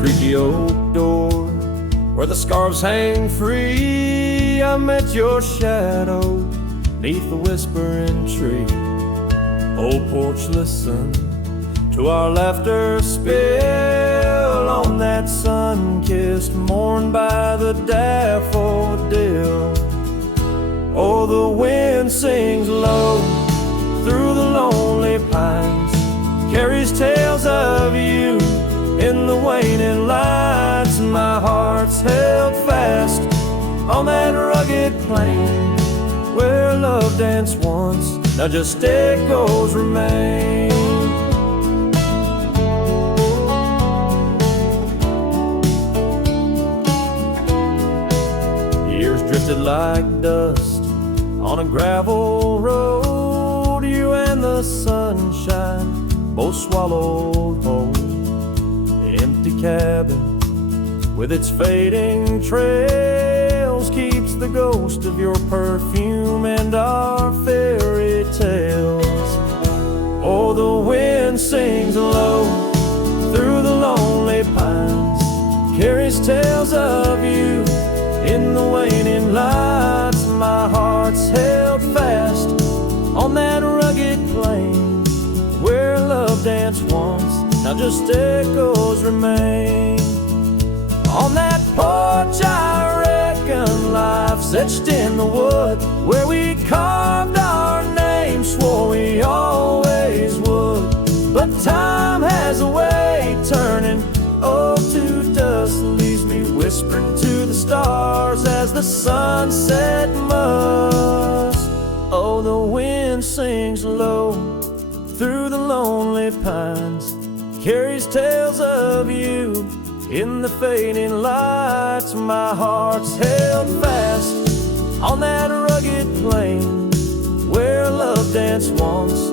creaky oak door where the scarves hang free. I met your shadow neath the whispering tree. Old porch, listen to our laughter spill on that sun-kissed morn by the daffodil. Oh, the wind sings low through the lonely pines, carries tales of you in the waning lights. My heart's held fast on that rugged plain where love danced once, now just echoes remain. Years drifted like dust on a gravel road, you and the sunshine both swallowed whole. The empty cabin with its fading trails keeps the ghost of your perfume and our fairy tales. Oh, the wind sings low through the lonely pines, carries tales of you in the waning lights. My heart's held fast on that rugged plain where love danced once, now just echoes remain. On that porch I reckon life's etched in the wood where we carved our names, swore we always would. But time has a way turning oh to dust, leaves me whispering to the stars as the sunset must. Oh, the wind sings low through the lonely pines, carries tales of you in the fading lights. My heart's held fast on that rugged plain where love danced once,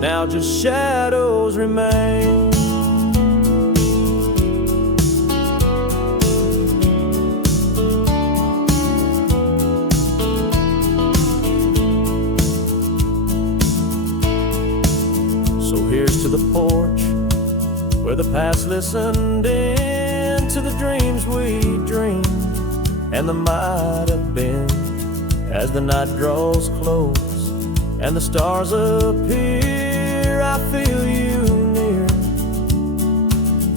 now just shadows remain. So here's to the porch where the past listened in to the dreams we dreamed and the might have been. As the night draws close and the stars appear, I feel you near,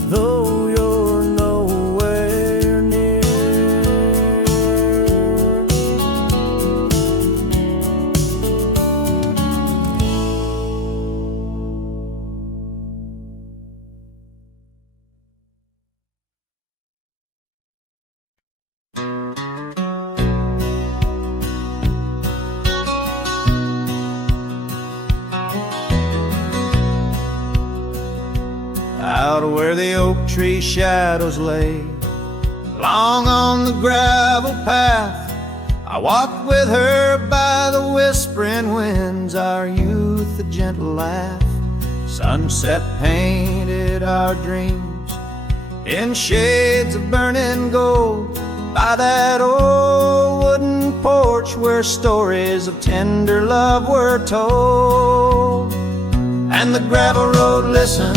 though you're nowhere near. Out where the oak tree shadows lay, long on the gravel path, I walked with her by the whispering winds, our youth a gentle laugh. Sunset painted our dreams in shades of burning gold by that old wooden porch where stories of tender love were told. And the gravel road listened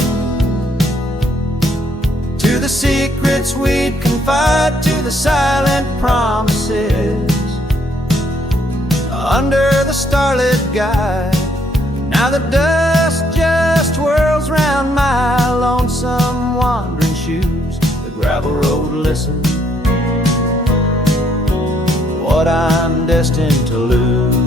to the secrets we'd confide, to the silent promises under the starlit guide. Now the dust just whirls round my lonesome wandering shoes. The gravel road listens to what I'm destined to lose.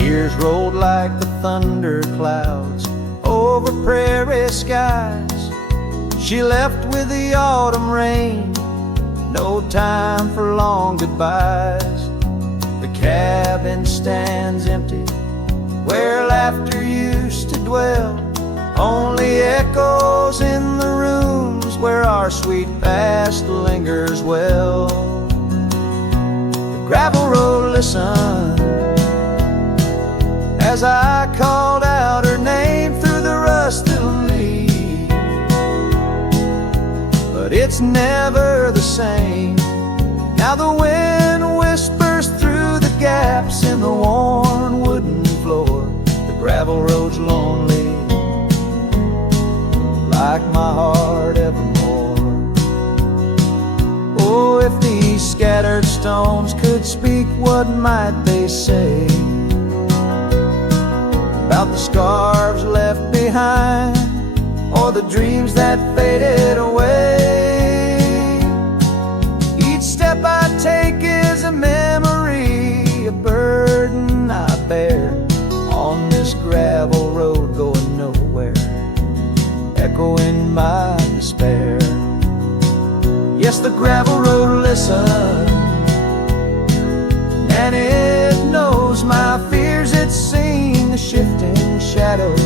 Years rolled like the thunder clouds over prairie skies. She left with the autumn rain, no time for long goodbyes. The cabin stands empty where laughter used to dwell, only echoes in the rooms where our sweet past lingers well. The gravel road listened as I called out her name through the rust that'll leave, but it's never the same. Now the wind whispers through the gaps in the worn wooden floor. what might they say about the scarves left behind, or the dreams that faded away? Each step I take is a memory, a burden I bear on this gravel road going nowhere, echoing my despair. Yes, the gravel road listens, and it knows my fears. It's seen the shifting shadows,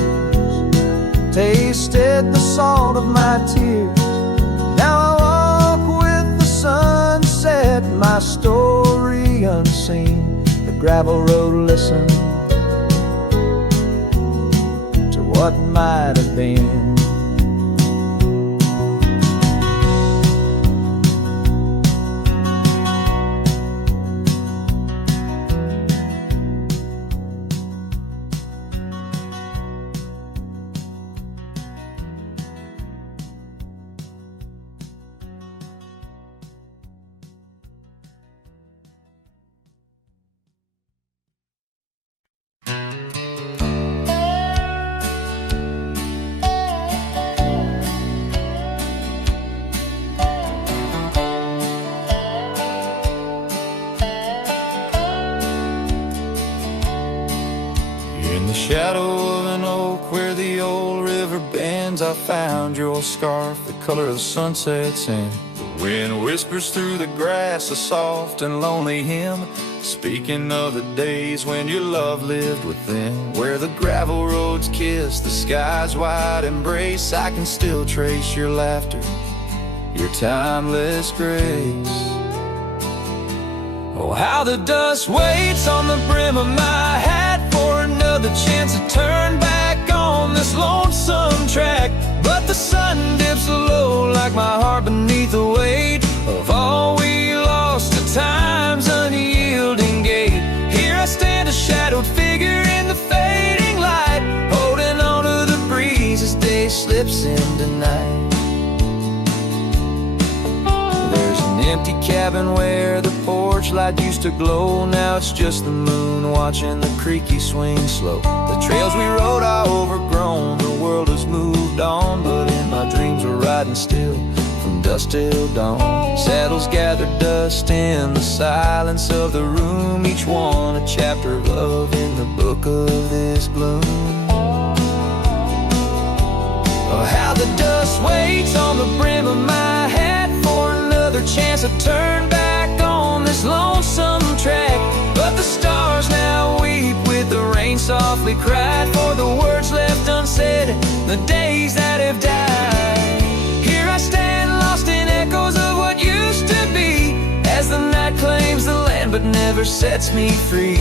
tasted the salt of my tears. Now I walk with the sunset, my story unseen. The gravel road listens to what might have been. Shadow of an oak where the old river bends, I found your scarf, the color of sunsets, and the wind whispers through the grass, a soft and lonely hymn, speaking of the days when your love lived within. Where the gravel roads kiss the sky's wide embrace, I can still trace your laughter, your timeless grace. Oh, how the dust waits on the brim of my hat for another chance to turn back on this lonesome track. But the sun dips low like my heart beneath the weight of all we lost to time's unyielding gate. Here I stand, a shadowed figure in the fading light, holding on to the breeze as day slips into night. There's an empty cabin where the porch light used to glow. Now it's just the moon watching the creaky swing slow. The trails we rode are overgrown, the world has moved on, but in my dreams we're riding still from dusk till dawn. Saddles gather dust in the silence of the room, each one a chapter of love in the book of this bloom. Oh, how the dust waits on the brim of my hat for another chance to turn back on this lonesome track. But the stars now weep with the rain softly cried for the words left unsaid, the days that have died. Here I stand lost in echoes of what used to be, as the night claims the land but never sets me free.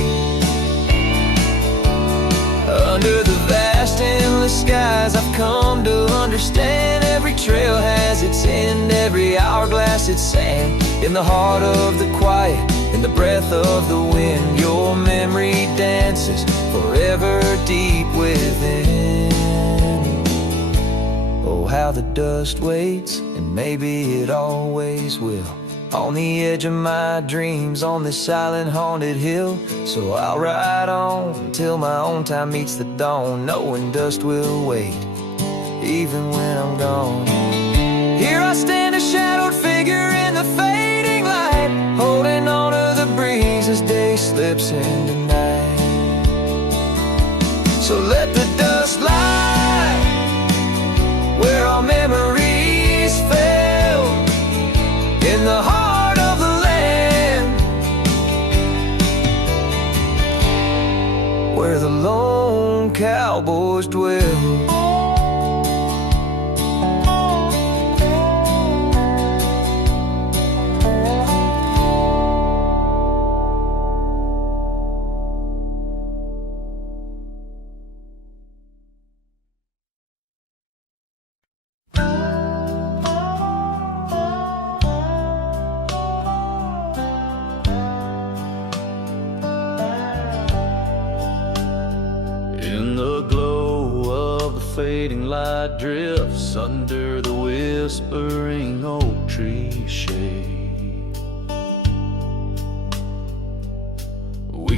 Under the vast endless skies I've come to understand, every trail has its end, every hourglass its sand. In the heart of the quiet, in the breath of the wind, your memory dances forever deep within. Oh, how the dust waits, and maybe it always will, on the edge of my dreams, on this silent haunted hill. So I'll ride on until my own time meets the dawn, knowing dust will wait, even when I'm gone. Here I stand, a shadowed figure in the fading light, holding on to the breeze as day slips into night. So let the dust lie where our memories fell, in the heart of the land, where the lone cowboys dwell. Fading light drifts under the whispering oak tree shade.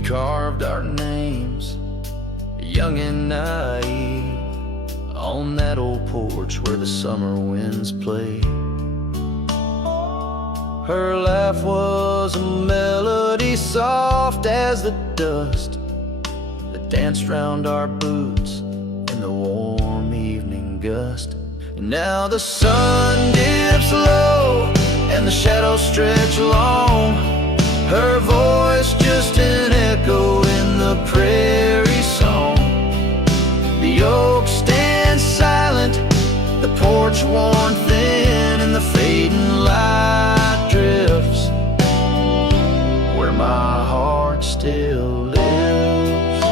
carved our names, young and naive, on that old porch where the summer winds play. Her laugh was a melody soft as the dust that danced round our boots in the warm evening gust. And now the sun dips low and the shadows stretch long, her voice just an echo in the prairie song. The oak stands silent, the porch worn thin, and the fading light drifts where my heart still lives.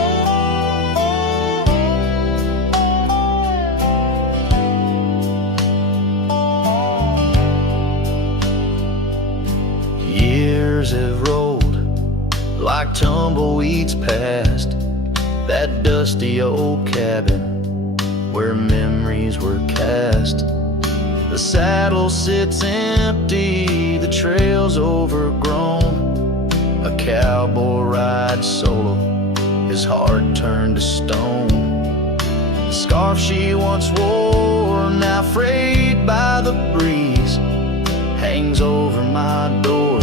Years have rolled like tumbleweeds past that dusty old cabin where memories were cast. The saddle sits empty, the trail's overgrown. A cowboy rides solo, his heart turned to stone. The scarf she once wore, now frayed by the breeze, hangs over my door,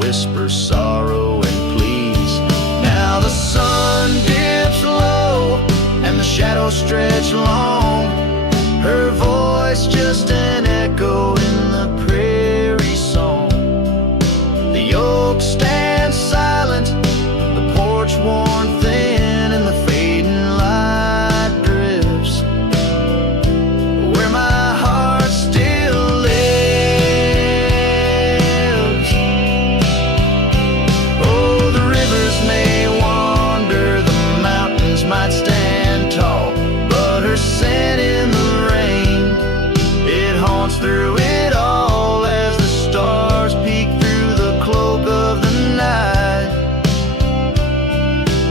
whispers sorrow and please. Now the sun dips low and the shadows stretch long, her voice just an echo in the prairie song. The oak stands silent, the porch worn thin, and the fading light drifts where my heart still lives. Oh, the rivers may wander, the mountains might stand tall, but her scent in the rain, it haunts through it all as the stars peek through the cloak of the night.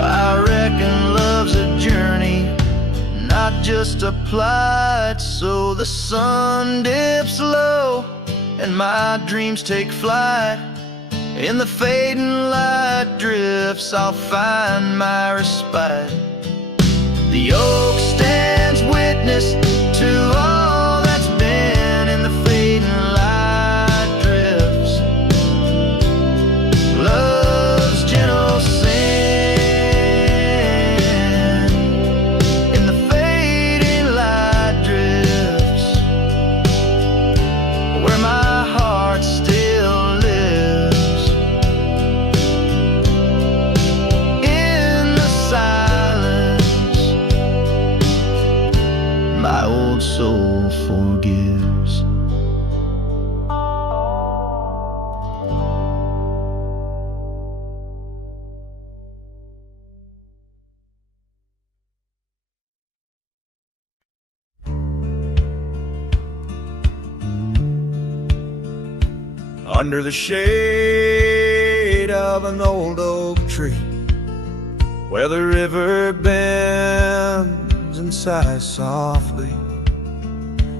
I reckon love's a journey, not just a plight. So the sun dips low and my dreams take flight. In the fading light drifts I'll find my respite. The oak stands witness to all that's been, in the fading light drifts love's gentle sin. In the fading light drifts where my heart still lives. In the silence my old soul forgives. Under the shade of an old oak tree, where the river bends and sighs softly,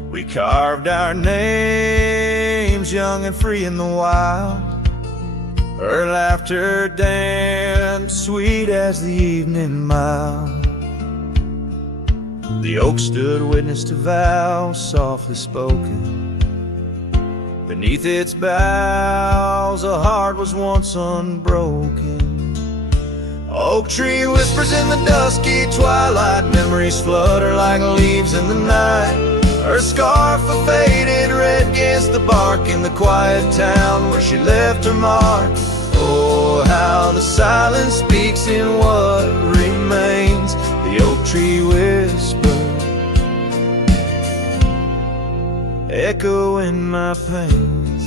we carved our names, young and free in the wild. Her laughter danced sweet as the evening mild. The oak stood witness to vows softly spoken. Beneath its boughs a heart was once unbroken. Oak tree whispers in the dusky twilight, memories flutter like leaves in the night. Her scarf a faded red against the bark in the quiet town where she left her mark. Oh, how the silence speaks in what remains. The oak tree whispers, echo in my pains.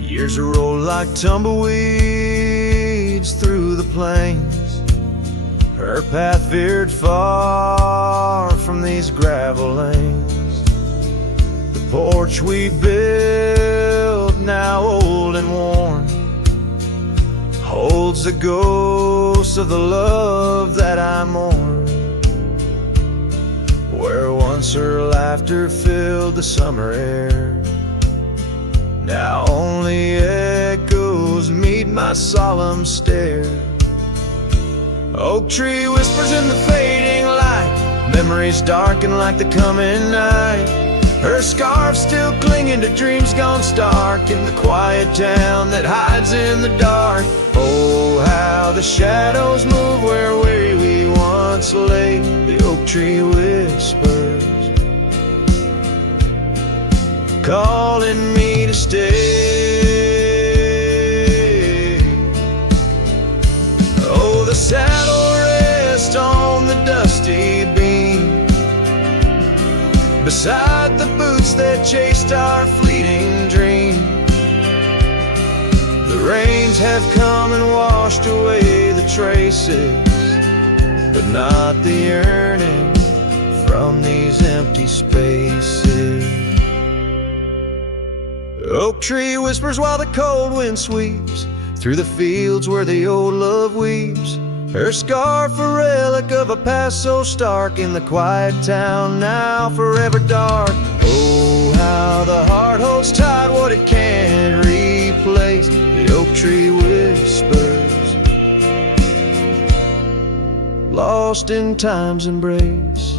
Years roll like tumbleweeds through the plains. Her path veered far from these gravel lanes. The porch we built, now old and worn, holds the ghost of the love that I mourn. Where once her laughter filled the summer air, now only echoes shadows meet my solemn stare. Oak tree whispers in the fading light, memories darken like the coming night. Her scarf still clinging to dreams gone stark in the quiet town that hides in the dark. Oh, how the shadows move where we once lay. The oak tree whispers, calling me to stay. Oh, the saddle rests on the dusty beam, beside the boots that chased our fleeting dream. The rains have come and washed away the traces, but not the yearning from these empty spaces. Oak tree whispers while the cold wind sweeps through the fields where the old love weeps. Her scarf a relic of a past so stark in the quiet town now forever dark. Oh, how the heart holds tight what it can't replace. The oak tree whispers, lost in time's embrace.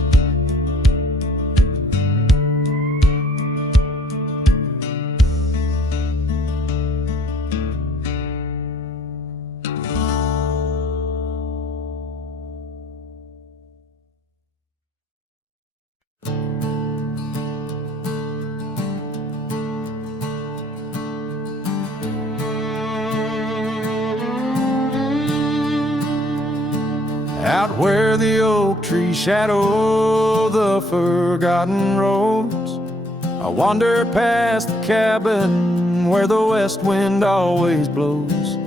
Out where the oak trees shadow the forgotten roads, I wander past the cabin where the west wind always blows.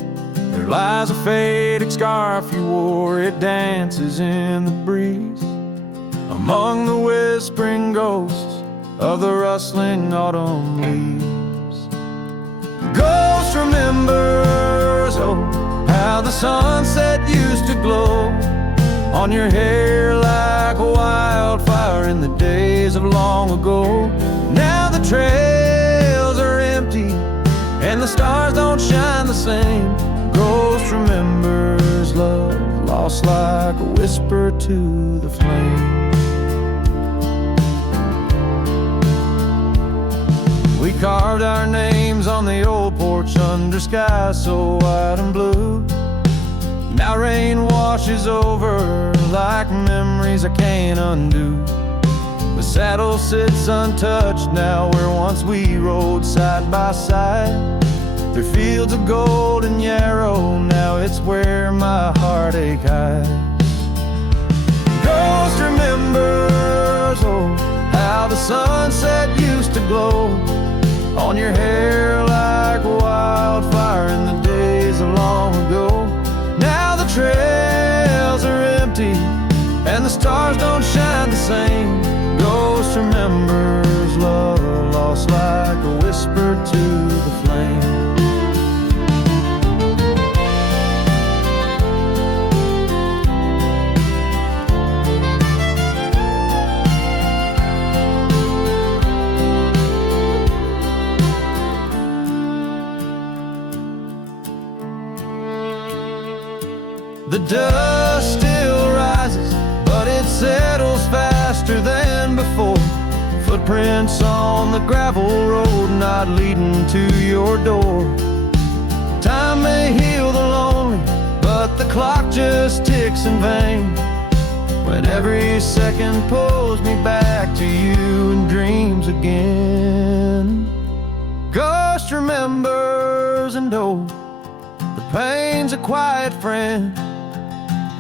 There lies a faded scarf you wore, it dances in the breeze, among the whispering ghosts of the rustling autumn leaves. Ghost remembers, oh, how the sunset used to glow on your hair like a wildfire in the days of long ago. Now the trails are empty and the stars don't shine the same. Ghost remembers love lost like a whisper to the flame. We carved our names on the old porch under skies so white and blue. Now rain washes over like memories I can't undo. The saddle sits untouched now where once we rode side by side. Through fields of gold and yarrow, now it's where my heartache hides. Ghost remembers, oh, how the sunset used to glow on your hair like a wildfire in the days of long ago. Now the trails are empty and the stars don't shine the same. Ghost remembers love lost like a whisper to the flame. The dust still rises, but it settles faster than before. Footprints on the gravel road, not leading to your door. Time may heal the lonely, but the clock just ticks in vain, when every second pulls me back to you in dreams again. Ghost remembers, and oh, the pain's a quiet friend,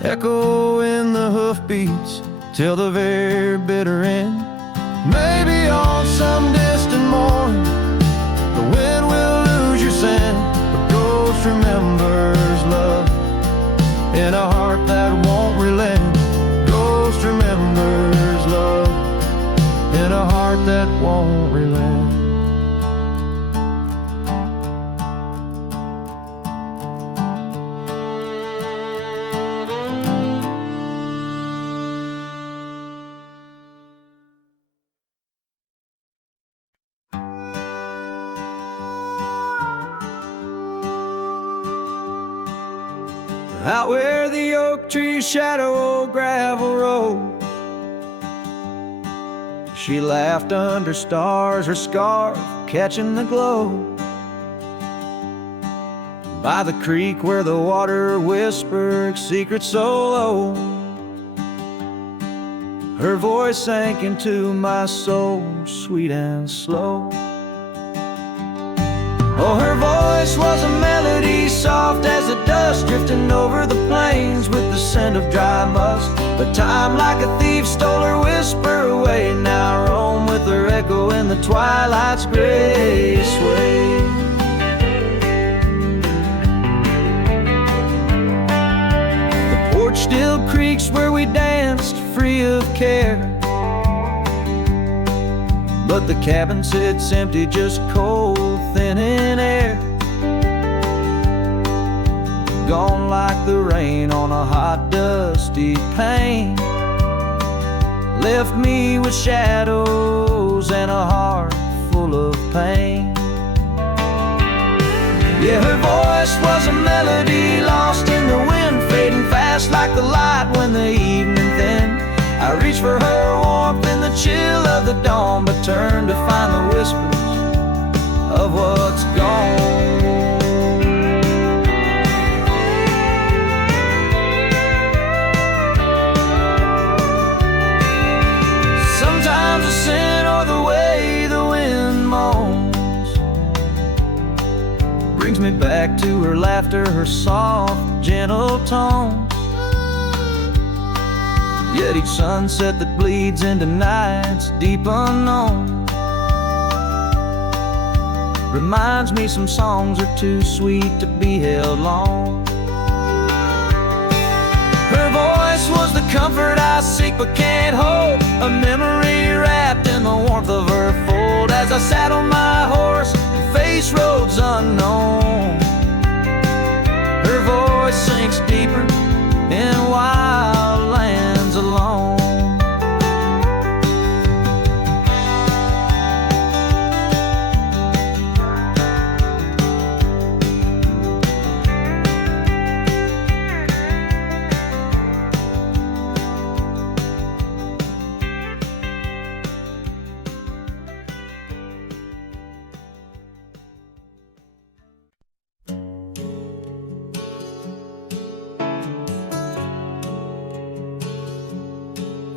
echo in the hoofbeats till the very bitter end. Maybe on some distant morn the wind will lose your scent, but ghost remembers love in a heart that won't relent. Ghost remembers love in a heart that won't relent. out where the oak trees shadow old gravel road. She laughed under stars, her scarf catching the glow. By the creek where the water whispered secrets so low, her voice sank into my soul, sweet and slow. Oh, her voice was a melody, soft as the dust drifting over the plains with the scent of dry musk. But time like a thief stole her whisper away. Now I roam with her echo in the twilight's gray sway. The porch still creaks where we danced free of care, but the cabin sits empty, just cold, thin in air. Gone like the rain on a hot, dusty pane. Left me with shadows and a heart full of pain. Yeah, her voice was a melody lost in the wind, fading fast like the light when the evening thinned. I reached for her warmth in the chill of the dawn, but turned to find the whispers of what's gone. Sometimes the scent or the way the wind moans brings me back to her laughter, her soft, gentle tone. Yet each sunset that bleeds into nights deep unknown reminds me some songs are too sweet to be held long. Her voice was the comfort I seek but can't hold, a memory wrapped in the warmth of her fold. As I sat on my horse and faced roads unknown, her voice sinks deeper in wild lands alone.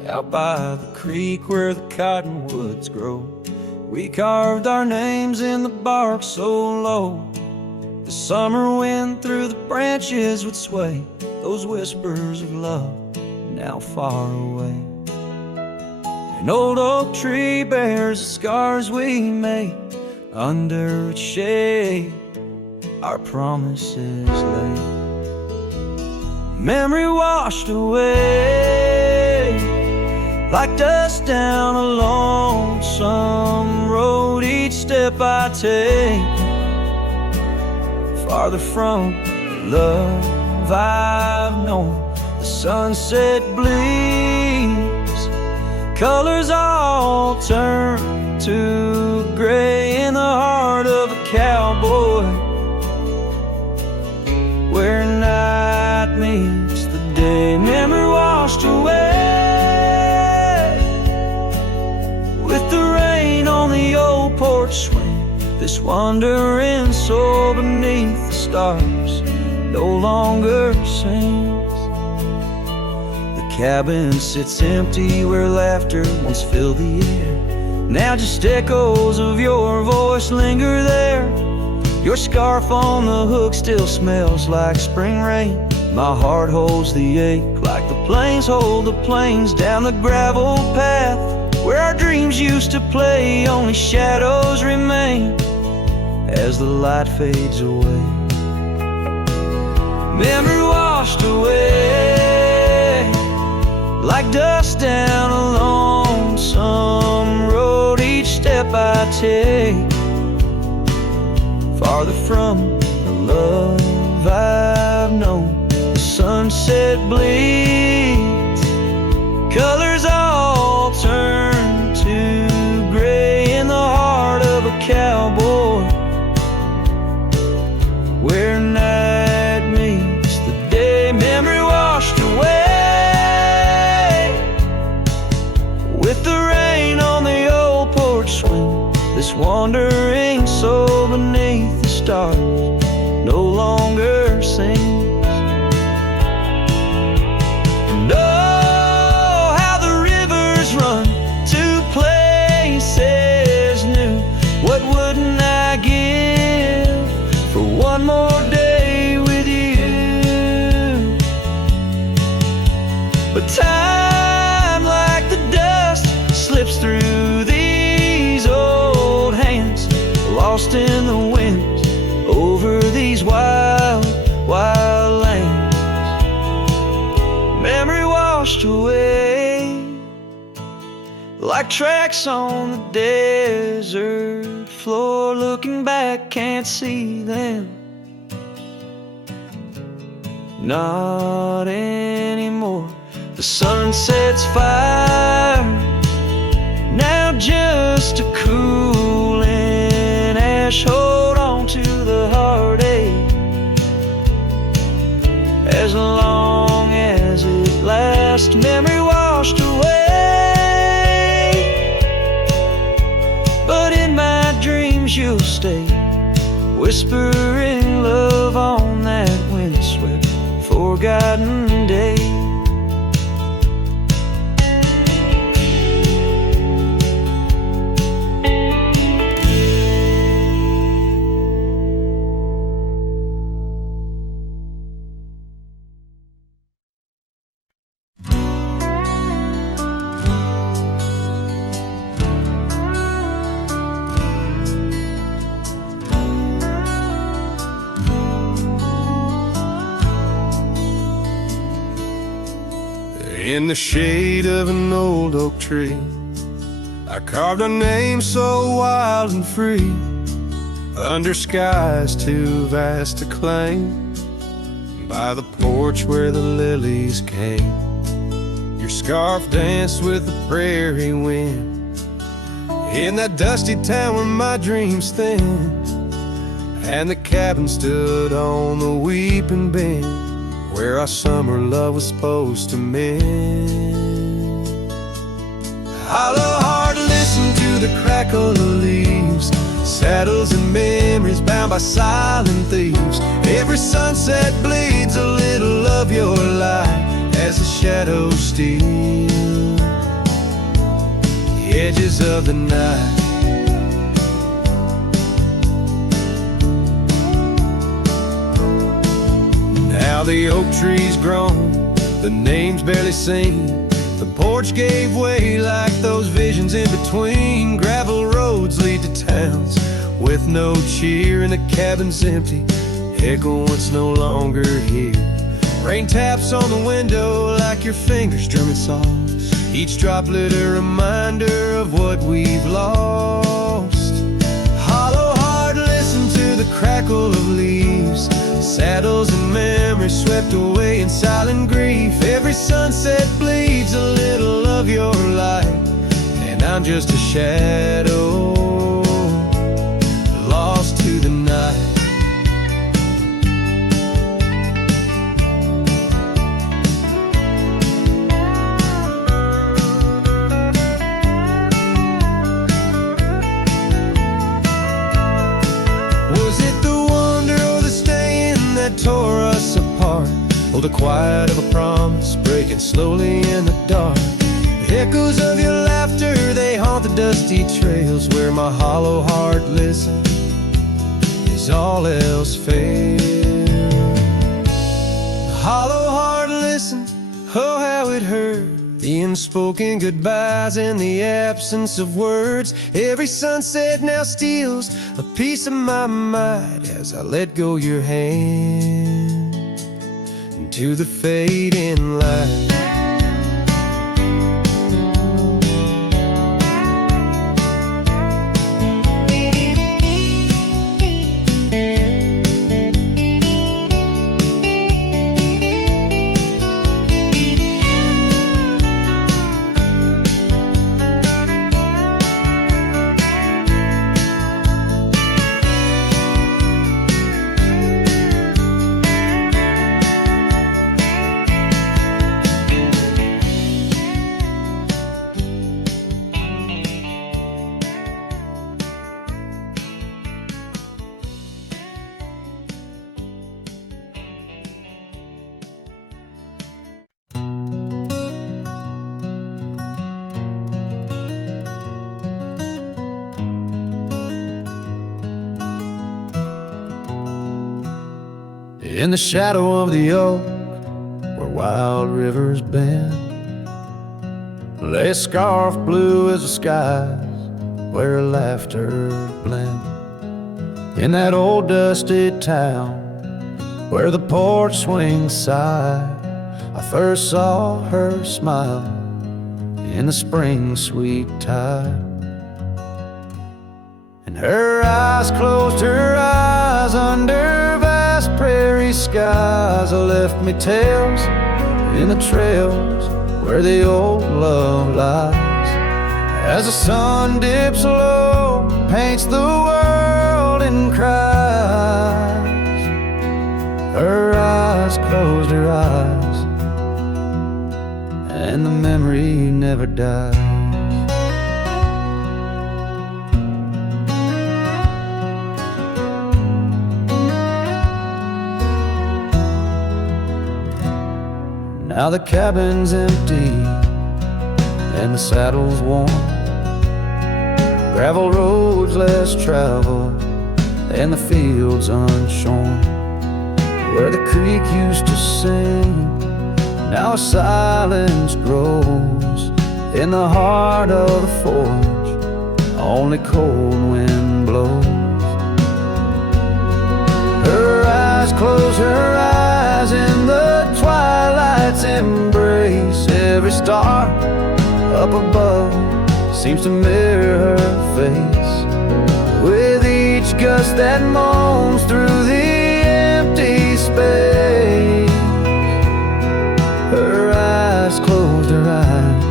Out by the creek where the cottonwoods grow, we carved our names in the bark so low. The summer wind through the branches would sway those whispers of love now far away. An old oak tree bears the scars we made, under its shade our promises lay. Memory washed away like dust down a lonesome road. Each step I take farther from the love I've known. The sunset bleeds, colors all turn to gray in the heart of a cowboy, where night meets the day. Memory washed away with the rain on the old porch swing. This wandering soul beneath the stars no longer sings. The cabin sits empty where laughter once filled the air. Now just echoes of your voice linger there. Your scarf on the hook still smells like spring rain. My heart holds the ache like the plains hold the plains. Down the gravel path where our dreams used to play, only shadows remain as the light fades away. Memory washed away like dust down a lonesome road. Each step I take farther from the love I've known. The sunset bleeds, colors all turn to gray in the heart of a cowboy, where night meets the day. This wandering soul beneath the stars no longer sings. And oh, how the rivers run to places new. What wouldn't I give for one more day with you? But time, like the dust, slips through these old hands, lost in the winds over these wild, wild lands. Memory washed away like tracks on the desert floor. Looking back, can't see them, not anymore. The sunset's fire, now just a cooling ash. Hold on to the heartache as long as it lasts. Memory washed away, but in my dreams you'll stay, whispering love on that windswept, forgotten day. In the shade of an old oak tree, I carved a name so wild and free, under skies too vast to claim, by the porch where the lilies came. Your scarf danced with the prairie wind, in that dusty town where my dreams thinned, and the cabin stood on the weeping bend, where our summer love was supposed to mend. Hollow heart, listen to the crackle of leaves, saddles and memories bound by silent thieves. Every sunset bleeds a little of your light as the shadows steal the edges of the night. Now the oak tree's grown, the name's barely seen, the porch gave way like those visions in between. Gravel roads lead to towns with no cheer, and the cabin's empty, echo what's no longer here. Rain taps on the window like your fingers drumming soft, each droplet a reminder of what we've lost. Hollow heart, listen to the crackle of leaves, saddles and memories swept away in silent grief. Every sunset bleeds a little of your light, and I'm just a shadow lost to the night. Was it the wonder or the staying that tore us apart? Oh, the quiet of a promise breaking slowly in the dark. The echoes of your laughter, they haunt the dusty trails where my hollow heart listens as all else fails. The hollow heart listens, oh how it hurt, the unspoken goodbyes and the absence of words. Every sunset now steals a piece of my mind as I let go your hand into the fading light. In the shadow of the oak, where wild rivers bend, lay a scarf blue as the skies, where laughter blend. In that old dusty town, where the porch swings sigh, I first saw her smile in the spring sweet tide. And her eyes closed her eyes under vast prairie skies. Left me tales in the trails where the old love lies. As the sun dips low, paints the world in cries. Her eyes closed her eyes, and the memory never dies. Now the cabin's empty and the saddle's worn, gravel roads less traveled and the fields unshorn. Where the creek used to sing, now a silence grows in the heart of the forge, only cold wind blows. Her eyes close her eyes in the twilight's embrace. Every star up above seems to mirror her face, with each gust that moans through the empty space. Her eyes closed her eyes,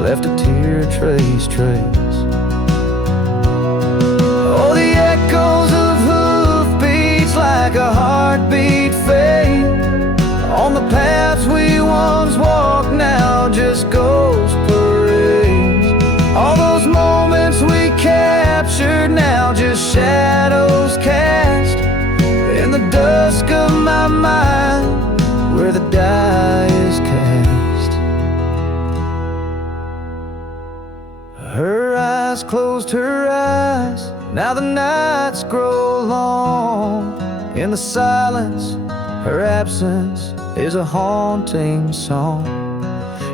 left a tear trace. Oh, the echoes of hoofbeats like a heartbeat fade on the paths we once walked, now just ghost parades. All those moments we captured, now just shadows cast in the dusk of my mind, where the die is cast. Her eyes closed her eyes, now the nights grow long. In the silence, her absence is a haunting song.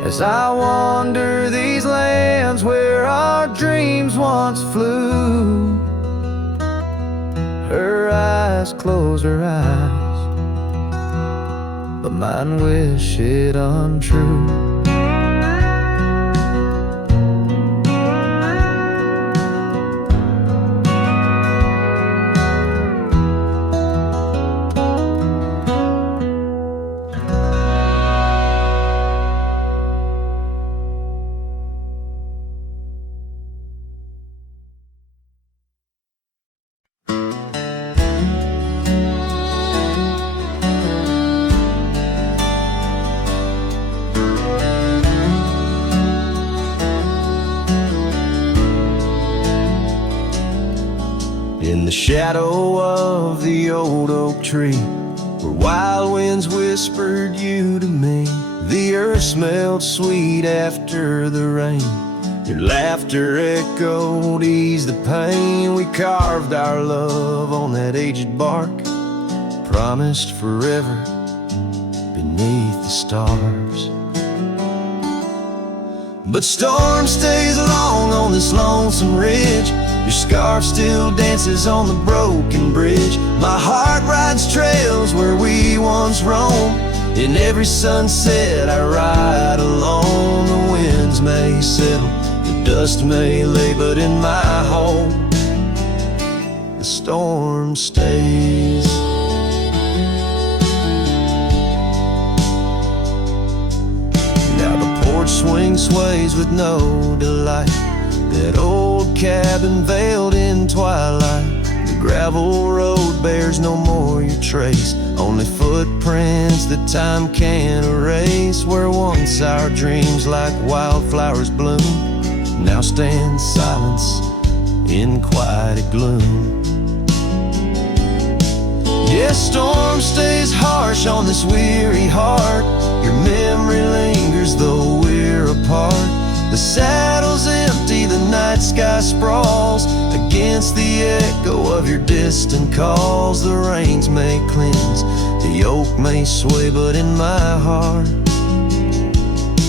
As I wander these lands where our dreams once flew, her eyes close her eyes, but mine wish it untrue. In the shadow of the old oak tree, where wild winds whispered you to me, the earth smelled sweet after the rain. Your laughter echoed, eased the pain. We carved our love on that aged bark, promised forever beneath the stars. But storm stays long on this lonesome ridge. Your scarf still dances on the broken bridge. My heart rides trails where we once roamed. In every sunset I ride alone. The winds may settle, the dust may lay, but in my home the storm stays. Now the porch swing sways with no delight, that old cabin veiled in twilight. The gravel road bears no more your trace, only footprints that time can't erase. Where once our dreams like wildflowers bloom, now stand silence in quiet gloom. Yes, storm stays harsh on this weary heart. Your memory lingers though we're apart. The saddle's empty, the night sky sprawls against sense the echo of your distant calls. The rains may cleanse, the oak may sway, but in my heart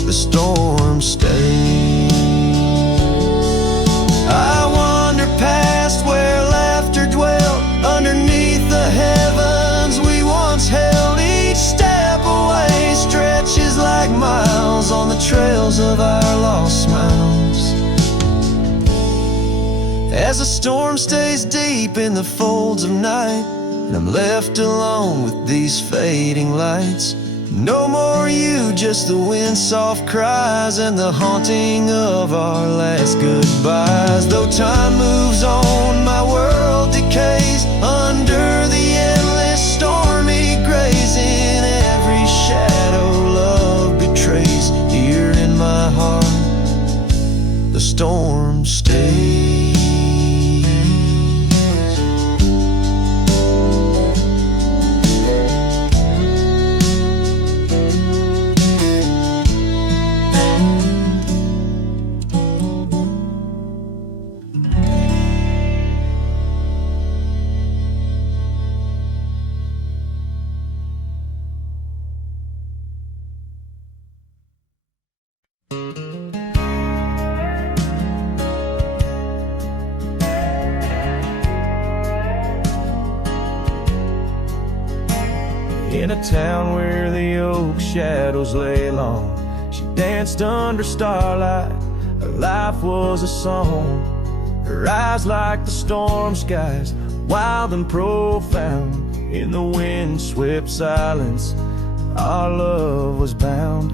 the storm stays. I wander past where laughter dwelt, underneath the heavens we once held. Each step away stretches like miles on the trails of our lost smiles. As the storm stays deep in the folds of night, and I'm left alone with these fading lights. No more you, just the wind's soft cries and the haunting of our last goodbyes. Though time moves on, my world decays under the endless stormy grays. In every shadow love betrays, here in my heart the storm stays. In a town where the oak shadows lay long, she danced under starlight. Her life was a song. Her eyes like the storm skies, wild and profound. In the wind-swept silence, our love was bound.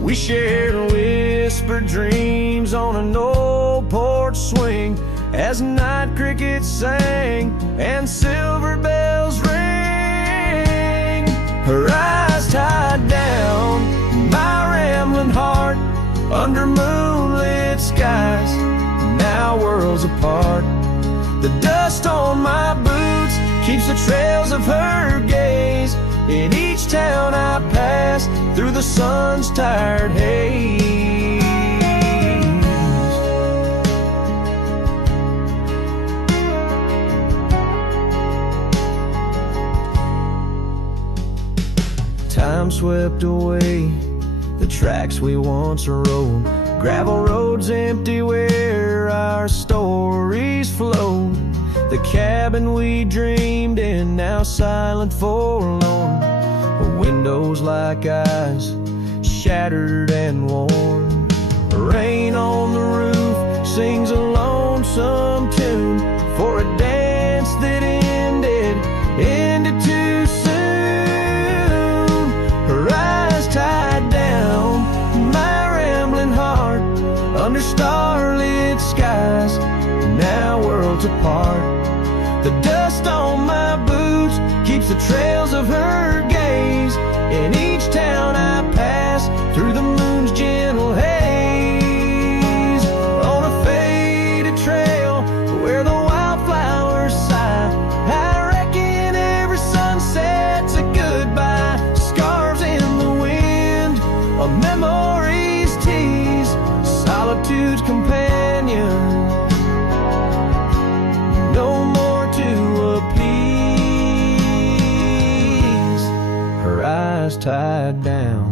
We shared whispered dreams on an old porch swing, as night crickets sang and silver bells rang. Her eyes tied down my rambling heart under moonlit skies, now worlds apart. The dust on my boots keeps the trails of her gaze in each town I pass through the sun's tired haze. Time swept away the tracks we once rode, gravel roads empty where our stories flowed. The cabin we dreamed in, now silent, forlorn. Windows like eyes, shattered and worn. Rain on the roof sings a lonesome tune for a dance that ended too soon. Her eyes tied down my rambling heart under starlit skies, now worlds apart. The dust on my boots keeps the trails of her gaze in each town I pass through the moon's gentle haze. On a faded trail where the wildflowers sigh, I reckon every sunset's a goodbye. Scars in the wind, a memory's tease, solitude's companion, no more to appease. Her eyes tied down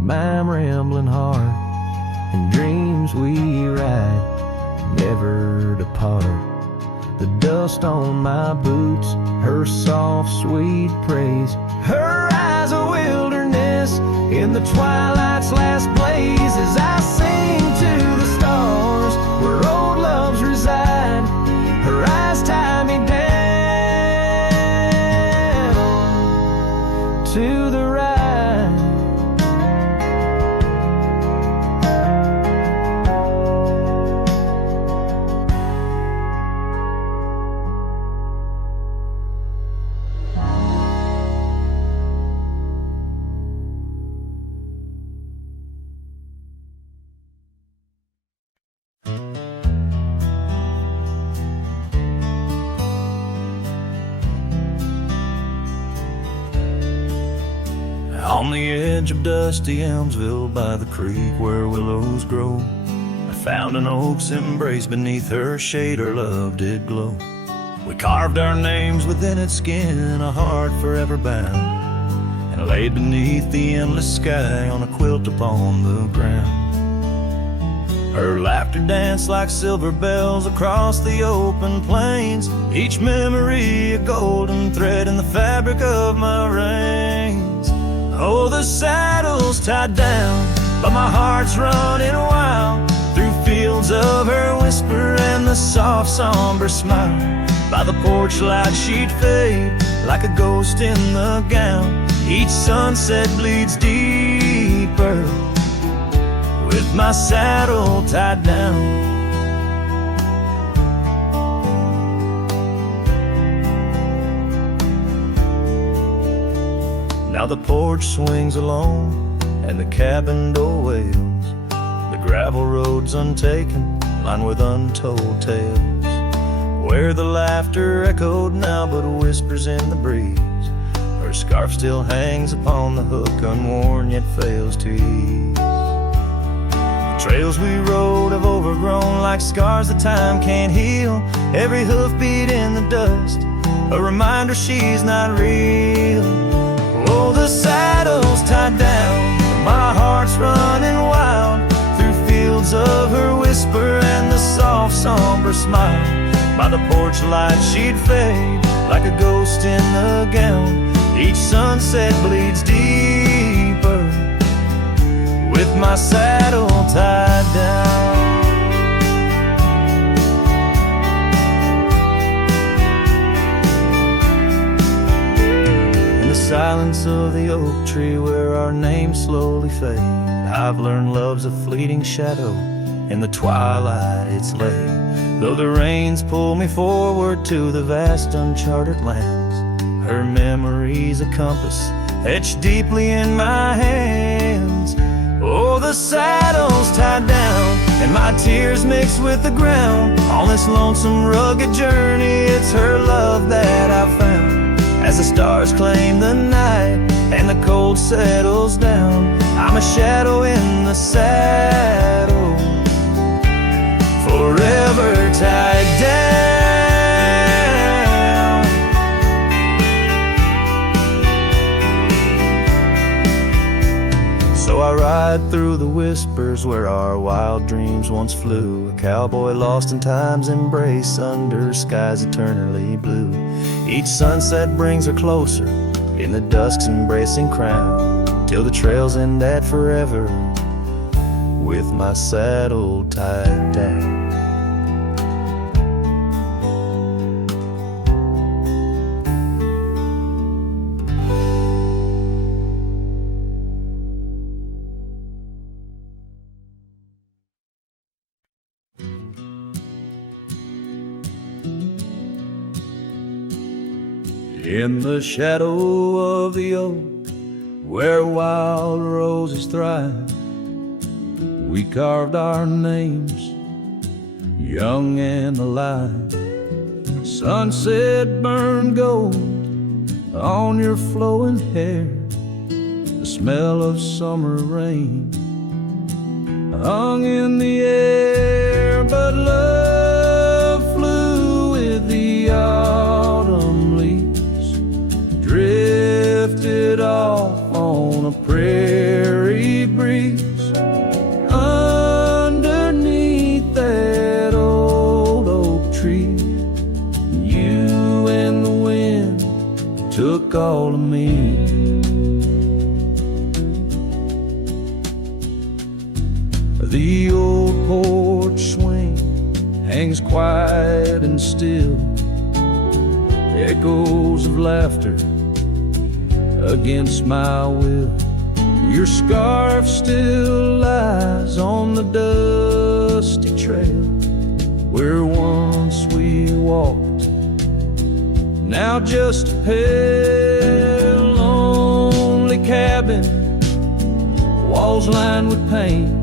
my rambling heart, and dreams we ride never depart. The dust on my boots, her soft sweet praise, her eyes a wilderness in the twilight's last blaze. As I sing to the stars where old loves reside, her eyes tie me down to the ride. On the edge of dusty Elmsville, by the creek where willows grow, I Found an oak's embrace, beneath her shade her love did glow. We carved our names within its skin, a heart forever bound, and laid beneath the endless sky on a quilt upon the ground. Her laughter danced like silver bells across the open plains, each memory a golden thread in the fabric of my reins. Oh, the saddle's tied down, but my heart's running wild through fields of her whisper and the soft somber smile. By the porch light she'd fade like a ghost in the gown. Each sunset bleeds deeper with my saddle tied down. Now the porch swings alone and the cabin door wails. The gravel road's untaken, lined with untold tales, where the laughter echoed now but whispers in the breeze. Her scarf still hangs upon the hook, unworn yet fails to ease. The trails we rode have overgrown like scars that time can't heal. Every hoofbeat in the dust, a reminder she's not real. Oh, the saddle's tied down, my heart's running wild through fields of her whisper and the soft somber smile. By the porch light she'd fade like a ghost in the gown. Each sunset bleeds deeper with my saddle tied down. In the silence of the oak tree where our names slowly fade, I've learned love's a fleeting shadow. In the twilight it's late, though the rains pull me forward to the vast uncharted lands. Her memory's a compass etched deeply in my hands. Oh, the saddle's tied down and my tears mix with the ground. On this lonesome rugged journey, it's her love that I've found. As the stars claim the night and the cold settles down, I'm a shadow in the saddle, forever tied down. So I ride through the whispers where our wild dreams once flew, a cowboy lost in time's embrace under skies eternally blue. Each sunset brings her closer in the dusk's embracing crown, till the trails end at forever with my saddle tied down. In the shadow of the oak, where wild roses thrive, we carved our names, young and alive. Sunset burned gold on your flowing hair, the smell of summer rain hung in the air. But love flew with the autumn leaves, drifted off on a prairie breeze. Underneath that old oak tree, you and the wind took all of me. The old porch swing hangs quiet and still, echoes of laughter against my will. Your scarf still lies on the dusty trail where once we walked, now just a pale, lonely cabin, walls lined with paint.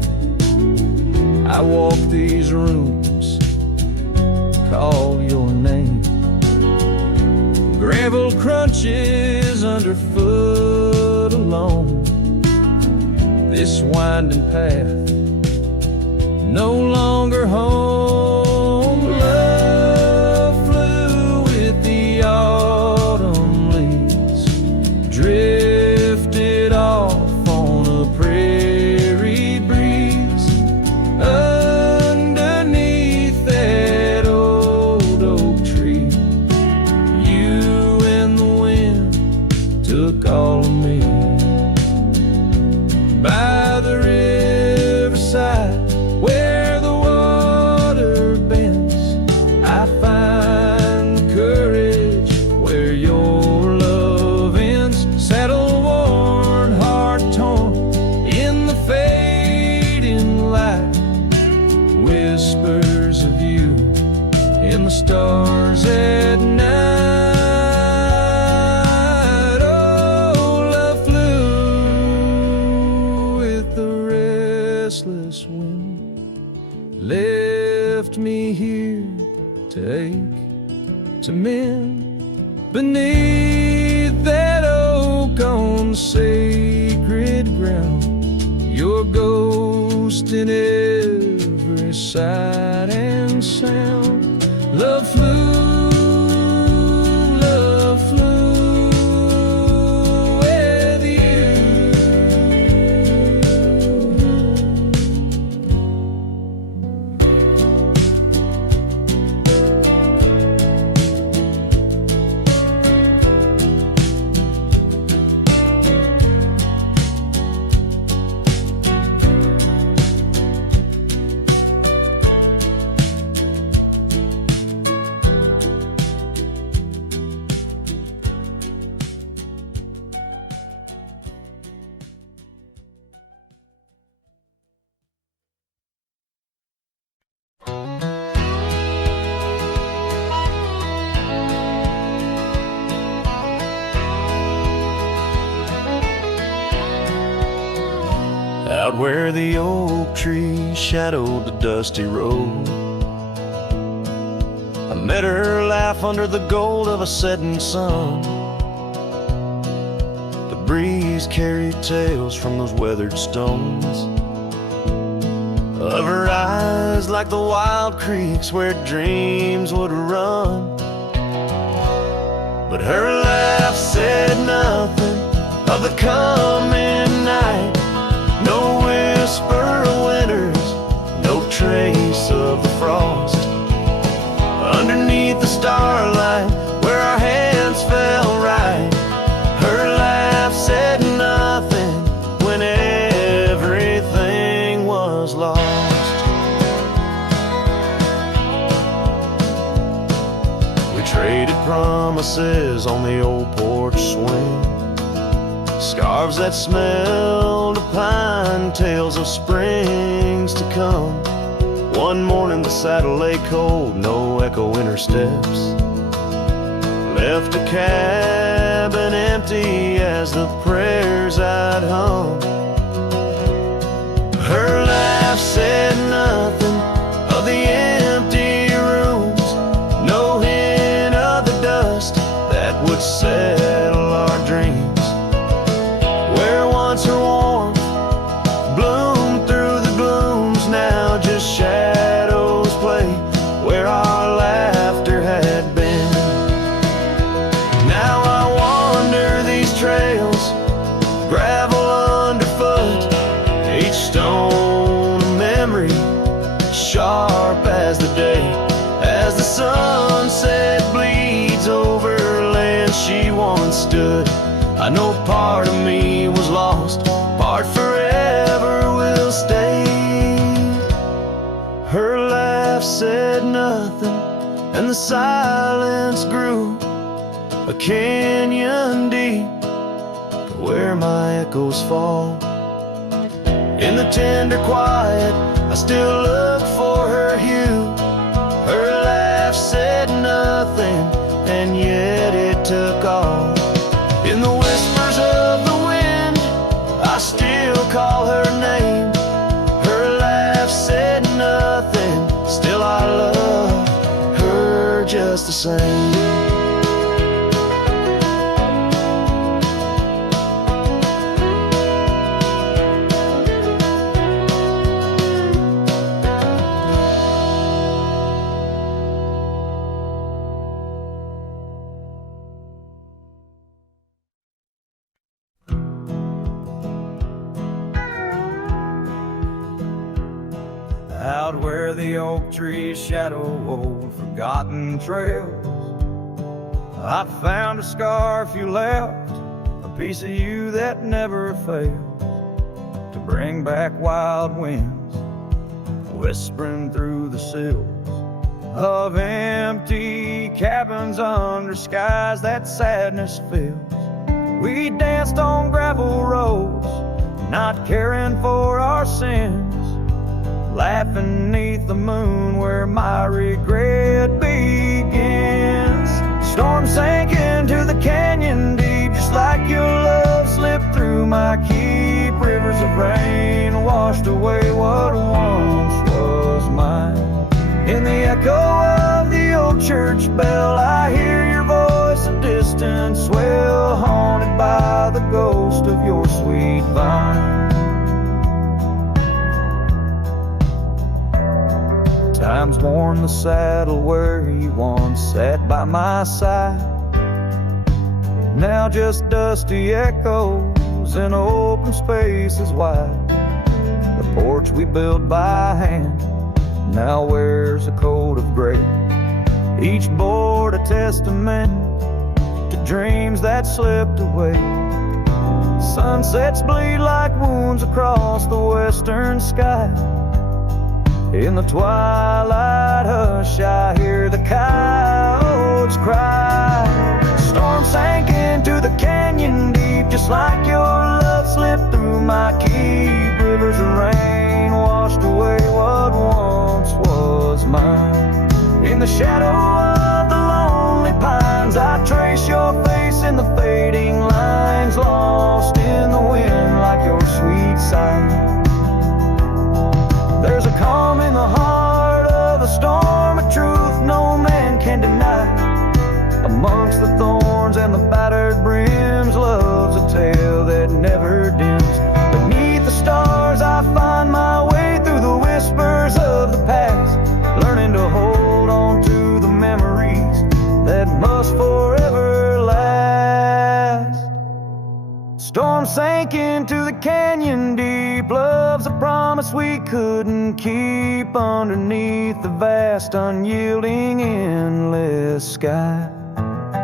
I walk these rooms, call your name. Gravel crunches underfoot alone. This winding path no longer home. Love flew with the autumn leaves, drifted off on a prairie breeze. Underneath that old oak tree, you and the wind took all of me. By the riverside where the water bends, I find the courage where your love ends. Saddle worn, heart torn in the fading light, whispers of you in the stars at night. Oh, love flew with the restless wind, left me here to ache, to mend. Beneath that oak on sacred ground, your ghost in every sight and sound. Love flew with you. Out where the oak tree shadowed the dusty road, I met her laugh under the gold of a setting sun. The breeze carried tales from those weathered stones, of her eyes like the wild creeks where dreams would run. But her laugh said nothing of the coming night. No whisper of winters, no trace of the frost. Underneath the starlight, where our hands fell right, her laugh said nothing when everything was lost. We traded promises on the old porch swing, scarves that smelled of pine, tales of springs to come. One morning the saddle lay cold, no echo in her steps, left a cabin empty as the prayers I'd hung. Her laugh said nothing of the empty rooms, no hint of the dust that would settle our dreams. Her warmth bloomed through the glooms, now just shadows play where our laughter had been. Now I wander these trails, gravel underfoot, each stone a memory, sharp as the day, as the sunset bleeds over land she once stood. I know part of me was lost, part forever will stay. Her laugh said nothing, and the silence grew a canyon deep where my echoes fall. In the tender quiet, I still look for her hue. Her laugh said nothing, and yet it took all. In the whispers of the wind, I still call her name. Her laugh said nothing, still I love her just the same. out where the oak trees shadow old forgotten trails. I found a scarf you left, a piece of you that never failed to bring back wild winds whispering through the sills of empty cabins under skies that sadness fills. We danced on gravel roads, not caring for our sins, laughing neath the moon where my regret begins. Storm sank into the canyon deep, just like your love slipped through my keep. Rivers of rain washed away what once was mine. In the echo of the old church bell, I hear your voice, a distant swell, haunted by the ghost of your sweet vine. Time's worn the saddle where you once sat by my side. Now just dusty echoes and open spaces wide. The porch we built by hand now wears a coat of gray, each board a testament to dreams that slipped away. Sunsets bleed like wounds across the western sky. In the twilight hush, I hear the coyotes cry. Storm sank into the canyon deep, just like your love slipped through my keep. Rivers of rain washed away what once was mine. In the shadow of the lonely pines, I trace your face in the fading lines, lost in the wind like your sweet sight. There's a calm in the heart of a storm, a truth no man can deny. Amongst the thorns and the battered brims, love's a tale that never dims. Beneath the stars I find my way through the whispers of the past, learning to hold on to the memories that must forever last. Storm sank into the canyon deep, love's a promise we couldn't keep, underneath the vast, unyielding, endless sky.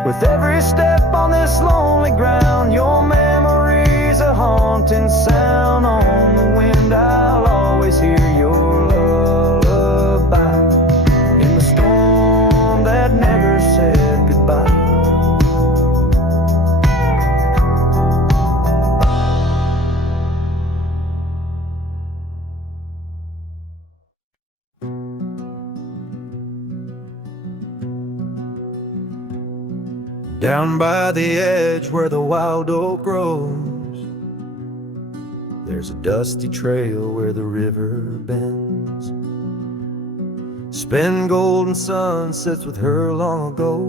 With every step on this lonely ground, your memory's a haunting sound. On the wind I'll always hear your lullaby, in the storm that never said goodbye. Down by the edge where the wild oak grows, there's a dusty trail where the river bends. Spent golden sunsets with her long ago,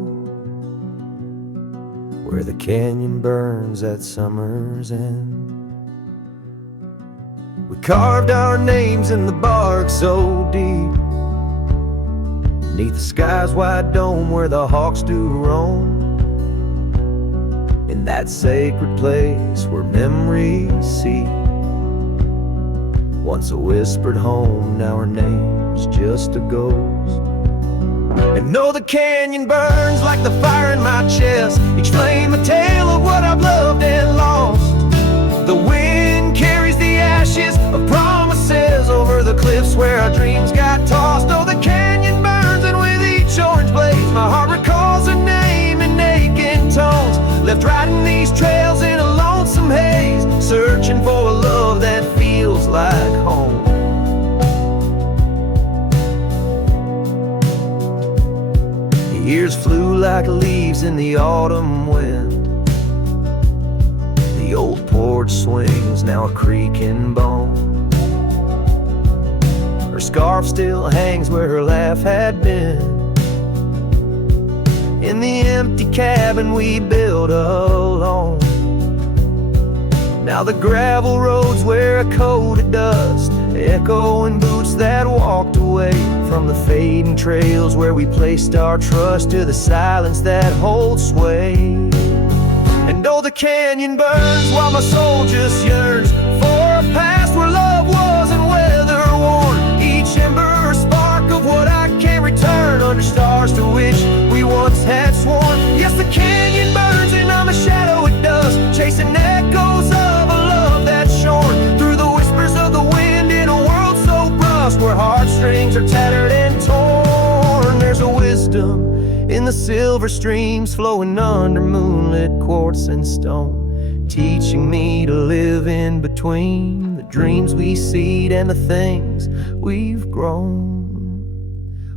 where the canyon burns at summer's end. We carved our names in the bark so deep, neath the sky's wide dome where the hawks do roam. In that sacred place where memories seep, once a whispered home, now her name's just a ghost. And though the canyon burns like the fire in my chest, each flame a tale of what I've loved and lost. The wind carries the ashes of promises over the cliffs where our dreams got tossed. Oh, the canyon burns, and with each orange blaze my heart recalls her name in aching tones, left riding these trails in a lonesome haze, searching for a love that feels like home. The years flew like leaves in the autumn wind. The old porch swings, now a creaking bone. Her scarf still hangs where her laugh had been, in the empty cabin we built alone. Now the gravel roads wear a coat of dust, echoing boots that walked away from the fading trails where we placed our trust, to the silence that holds sway. And oh, the canyon burns while my soul just yearns for a past where love wasn't weather worn. Each ember the silver streams flowing under moonlit quartz and stone, teaching me to live in between the dreams we seed and the things we've grown.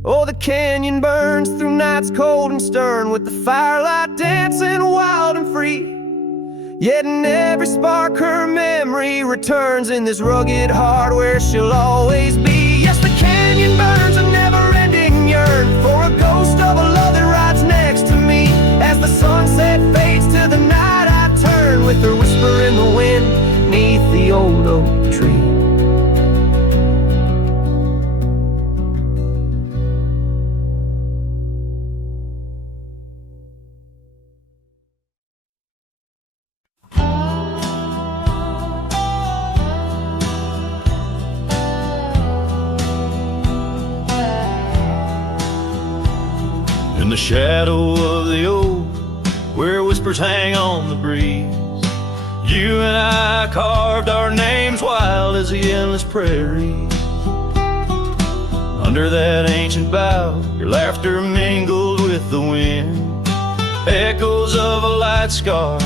Oh, the canyon burns through nights cold and stern, with the firelight dancing wild and free. Yet in every spark her memory returns, in this rugged heart where she'll always be. Yes, the canyon burns a never-ending yearn for a ghost of a love that rides next to me. As the sunset fades to the night, I turn with her whisper in the wind neath the old oak tree. In the shadow of the oak, where whispers hang on the breeze, you and I carved our names wild as the endless prairies. Under that ancient bough, your laughter mingled with the wind, echoes of a light scar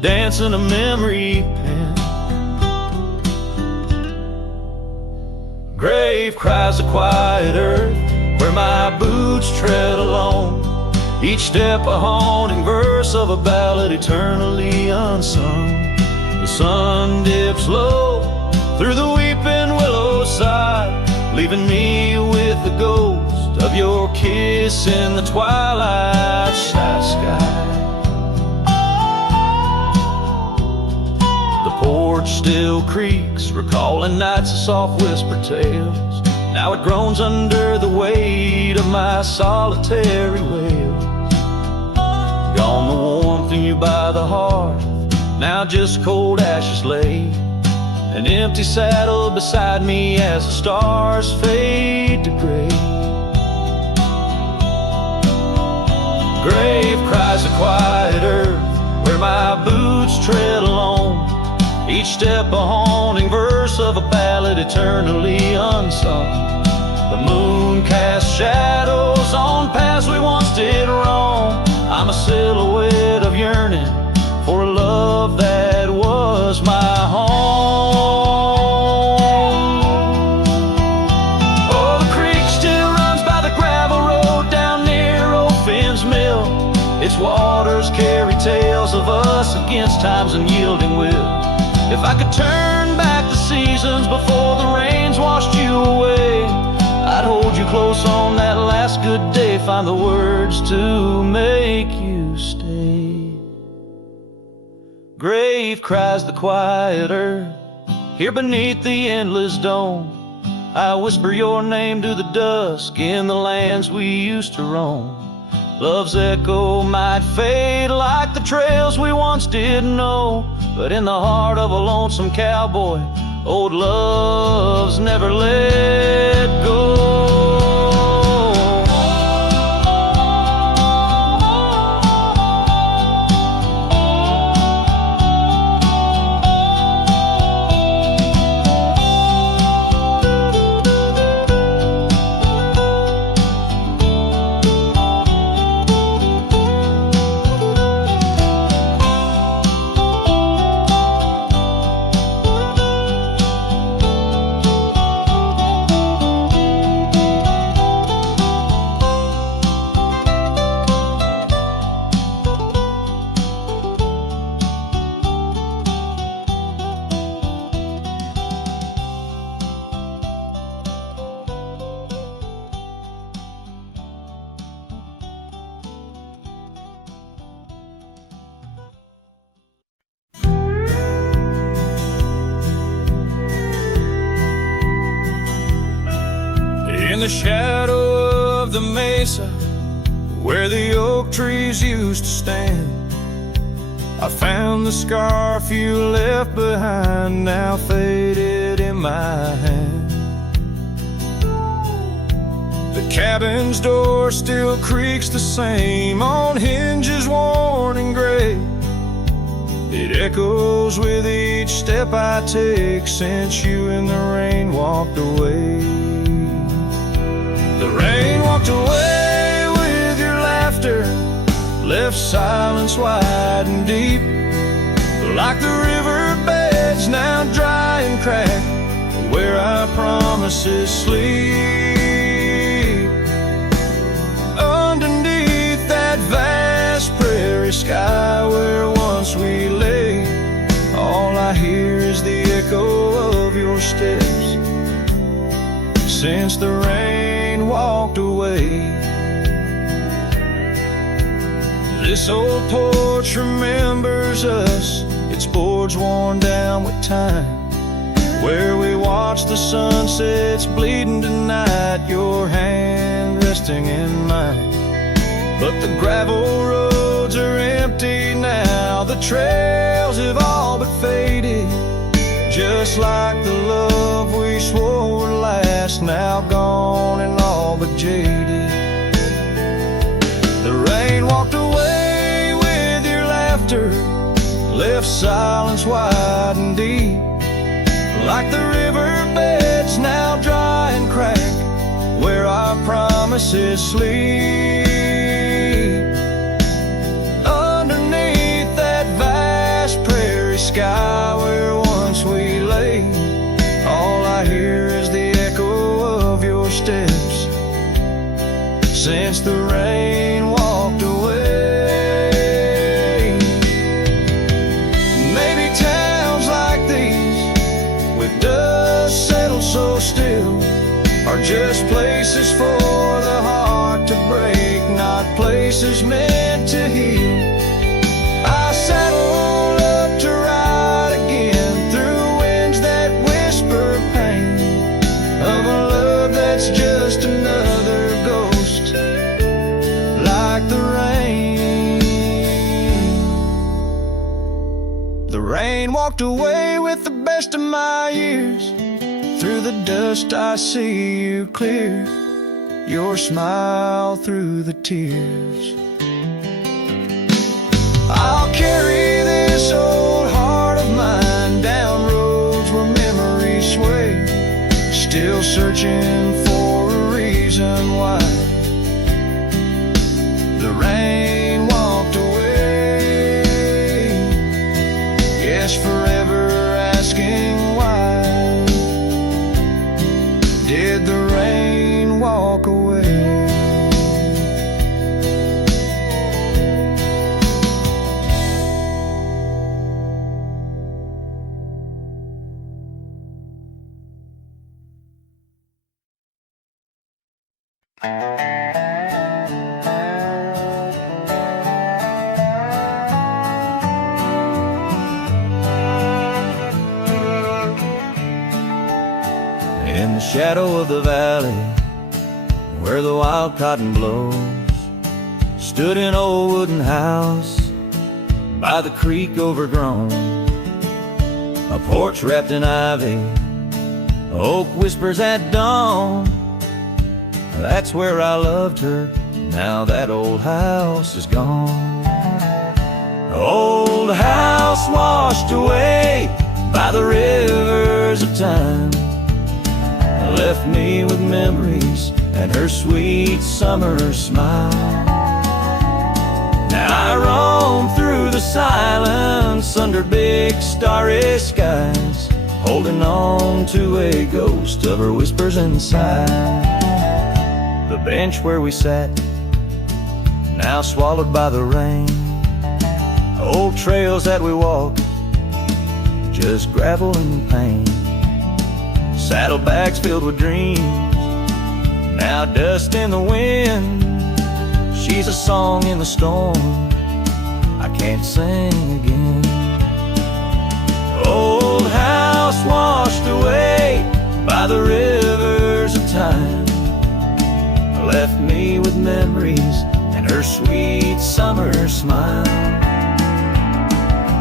dancing a memory pen. Grave cries the quiet earth where my boots tread alone, each step a haunting verse of a ballad eternally unsung. The sun dips low through the weeping willow side, leaving me with the ghost of your kiss in the twilight sky. The porch still creaks, recalling nights of soft whispered tales. Now it groans under the weight of my solitary wails. Gone the warmth in you by the hearth, now just cold ashes lay. An empty saddle beside me as the stars fade to gray. Grave cries the quiet earth where my boots tread alone, each step a haunting verse of a ballad eternally unsung. The moon casts shadows on paths we once did roam. I'm a silhouette of yearning for a love that was my home. Oh, the creek still runs by the gravel road down near old Finn's mill. Its waters carry tales of us against time's unyielding will. If I could turn back the seasons before the rains washed you away, I'd hold you close on that last good day, find the words to make you stay. Grave cries the quiet earth here beneath the endless dome. I whisper your name to the dusk in the lands we used to roam. Love's echo might fade like the trails we once did know, but in the heart of a lonesome cowboy, old love's never let go. In the shadow of the mesa where the oak trees used to stand, I found the scarf you left behind, now faded in my hand. The cabin's door still creaks the same on hinges worn and gray. It echoes with each step I take since you in the rain walked away. The rain walked away with your laughter, left silence wide and deep. Like the riverbeds now dry and cracked, where our promises sleep. Underneath that vast prairie sky where once we lay, all I hear is the echo of your steps since the rain walked away. This old porch remembers us, its boards worn down with time, where we watch the sunsets bleeding tonight, your hand resting in mine. But the gravel roads are empty now, the trails have all but faded, just like the love we swore would last, now gone and all but jaded. The rain walked away with your laughter, left silence wide and deep. Like the riverbeds now dry and cracked, where our promises sleep. Underneath that vast prairie sky where once we lay, all I hear is the echo of your steps since the rain walked away. Maybe towns like these, with dust settled so still, are just places for the heart to break, not places meant to heal. I saddle up to ride again through winds that whisper pain of a love that's just another ghost, like the rain. The rain walked away with the best of my years. Through the dust I see you clear, your smile through the tears. I'll carry this old heart of mine down roads where memories sway, still searching for a reason why the rain walked away. Yes, forever asking why did the rain walk away? In the shadow of the valley, where the wild cotton blows, stood an old wooden house by the creek overgrown. A porch wrapped in ivy, oak whispers at dawn. That's where I loved her, now that old house is gone. Old house washed away by the rivers of time, left me with memories and her sweet summer smile. Now I roam through the silence under big starry skies, holding on to a ghost of her whispers inside. The bench where we sat, now swallowed by the rain. Old trails that we walked, just gravel and pain. Saddlebags filled with dreams, now dust in the wind. She's a song in the storm I can't sing again. Old house washed away by the rivers of time, left me with memories and her sweet summer smile.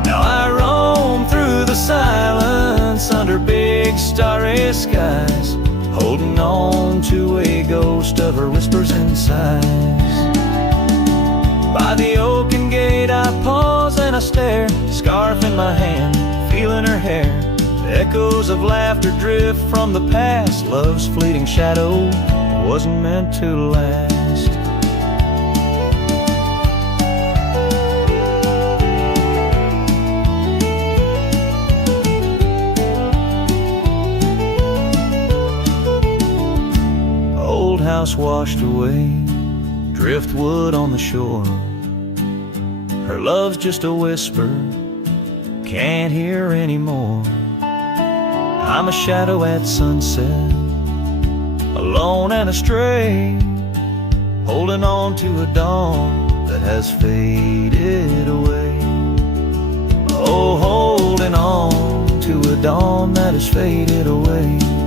Now I roam through the silence under big starry skies, holding on to a ghost of her whispers and sighs. By the oaken gate I pause and I stare, scarf in my hand, feeling her hair. Echoes of laughter drift from the past, love's fleeting shadow wasn't meant to last. house washed away, driftwood on the shore. Her love's just a whisper, can't hear anymore. I'm a shadow at sunset, alone and astray, holding on to a dawn that has faded away. Oh, holding on to a dawn that has faded away.